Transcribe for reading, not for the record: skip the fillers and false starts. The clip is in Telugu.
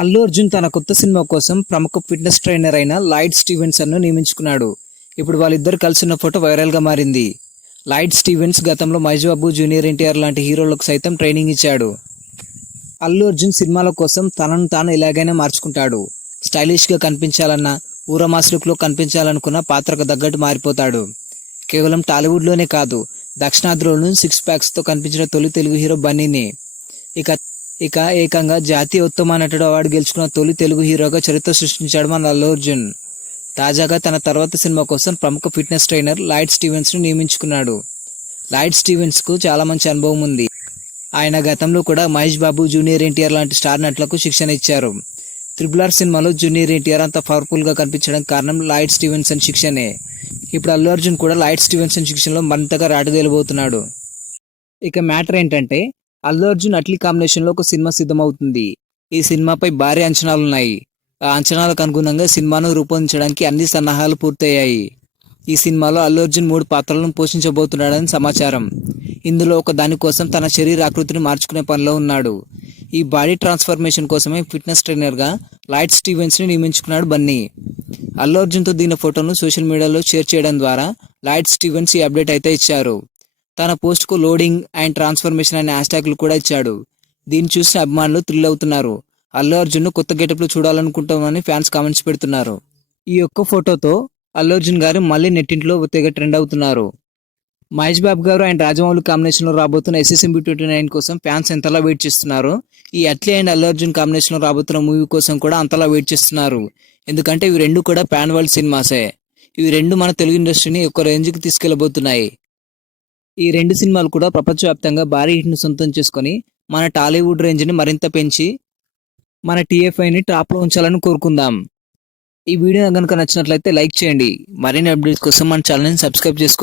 అల్లు అర్జున్ తన కొత్త సినిమా కోసం ప్రముఖ ఫిట్నెస్ ట్రైనర్ అయిన లాయిడ్ స్టీవెన్సన్ ను నియమించుకున్నాడు. ఇప్పుడు వాళ్ళిద్దరు కలిసిన ఫోటో వైరల్ గా మారింది. లాయిడ్ స్టీవెన్స్ గతంలో మహేష్ బాబు, జూనియర్ ఎన్టీఆర్ లాంటి హీరోలకు సైతం ట్రైనింగ్ ఇచ్చాడు. అల్లు అర్జున్ సినిమాల కోసం తనను తాను ఎలాగైనా మార్చుకుంటాడు. స్టైలిష్ గా కనిపించాలన్నా, ఊరమాస్ లుక్ లో కనిపించాలనుకున్న పాత్రకు తగ్గట్టు మారిపోతాడు. కేవలం టాలీవుడ్ లోనే కాదు, దక్షిణాదిలోనూ సిక్స్ ప్యాక్స్ తో కనిపించిన తొలి తెలుగు హీరో బన్నీనే. ఇక ఇక ఏకంగా జాతీయ ఉత్తమ నటుడు అవార్డు గెలుచుకున్న తొలి తెలుగు హీరోగా చరిత్ర సృష్టించాడు మన అల్లు అర్జున్. తాజాగా తన తర్వాత సినిమా కోసం ప్రముఖ ఫిట్నెస్ ట్రైనర్ లాయిడ్ స్టీవెన్స్ ను నియమించుకున్నాడు. లాయిడ్ స్టీవెన్స్ కు చాలా మంచి అనుభవం ఉంది. ఆయన గతంలో కూడా మహేష్ బాబు, జూనియర్ ఎన్టీఆర్ లాంటి స్టార్ నటులకు శిక్షణ ఇచ్చారు. త్రిబుల్ ఆర్ సినిమాలో జూనియర్ ఎన్టీఆర్ అంత పవర్ఫుల్ గా కనిపించడానికి కారణం లాయిడ్ స్టీవెన్సన్ శిక్షణే. ఇప్పుడు అల్లు అర్జున్ కూడా లాయిడ్ స్టీవెన్సన్ శిక్షణలో మరింతగా రాటుదేలబోతున్నాడు. ఇక మ్యాటర్ ఏంటంటే, అల్లు అర్జున్ అట్లీ కాంబినేషన్ లో ఒక సినిమా సిద్ధమవుతుంది. ఈ సినిమాపై భారీ అంచనాలున్నాయి. ఆ అంచనాలకు అనుగుణంగా సినిమాను రూపొందించడానికి అన్ని సన్నాహాలు పూర్తయ్యాయి. ఈ సినిమాలో అల్లు అర్జున్ 3 పాత్రలను పోషించబోతున్నాడని సమాచారం. ఇందులో ఒక దాని కోసం తన శరీర ఆకృతిని మార్చుకునే పనిలో ఉన్నాడు. ఈ బాడీ ట్రాన్స్ఫర్మేషన్ కోసమే ఫిట్నెస్ ట్రైనర్ గా లాయిడ్ స్టీవెన్స్ ని నియమించుకున్నాడు బన్నీ. అల్లు అర్జున్ తో దిగిన ఫోటోను సోషల్ మీడియాలో షేర్ చేయడం ద్వారా లాయిడ్ స్టీవెన్స్ ఈ అప్డేట్ అయితే ఇచ్చారు. తన పోస్ట్ కు లోడింగ్ అండ్ ట్రాన్స్ఫర్మేషన్ అనే హ్యాష్ ట్యాగ్లు కూడా ఇచ్చాడు. దీన్ని చూసిన అభిమానులు థ్రిల్ అవుతున్నారు. అల్లు అర్జున్ ను కొత్త గెటప్ లో చూడాలనుకుంటామని ఫ్యాన్స్ కామెంట్స్ పెడుతున్నారు. ఈ ఒక్క ఫోటోతో అల్లు అర్జున్ గారు మళ్ళీ నెట్టింట్లో తెగ ట్రెండ్ అవుతున్నారు. మహేష్ బాబు గారు అండ్ రాజమౌళి కాంబినేషన్ లో రాబోతున్న SSMB 29 కోసం ఫ్యాన్స్ ఎంతలా వెయిట్ చేస్తున్నారు. ఈ అట్లీ అండ్ అల్లు అర్జున్ కాంబినేషన్ లో రాబోతున్న మూవీ కోసం కూడా అంతలా వెయిట్ చేస్తున్నారు. ఎందుకంటే ఇవి రెండు కూడా పాన్ వరల్డ్ సినిమాసే. ఇవి రెండు మన తెలుగు ఇండస్ట్రీని ఒక రేంజ్ కి తీసుకెళ్లబోతున్నాయి. ఈ రెండు సినిమాలు కూడా ప్రపంచవ్యాప్తంగా భారీ హిట్ ను సొంతం చేసుకొని మన టాలీవుడ్ రేంజ్ ని మరింత పెంచి మన TFI ని టాప్ లో ఉంచాలని కోరుకుందాం. ఈ వీడియో కనుక నచ్చినట్లయితే లైక్ చేయండి. మరిన్ని అప్డేట్స్ కోసం మన ఛానల్ ని సబ్స్క్రైబ్ చేసుకోండి.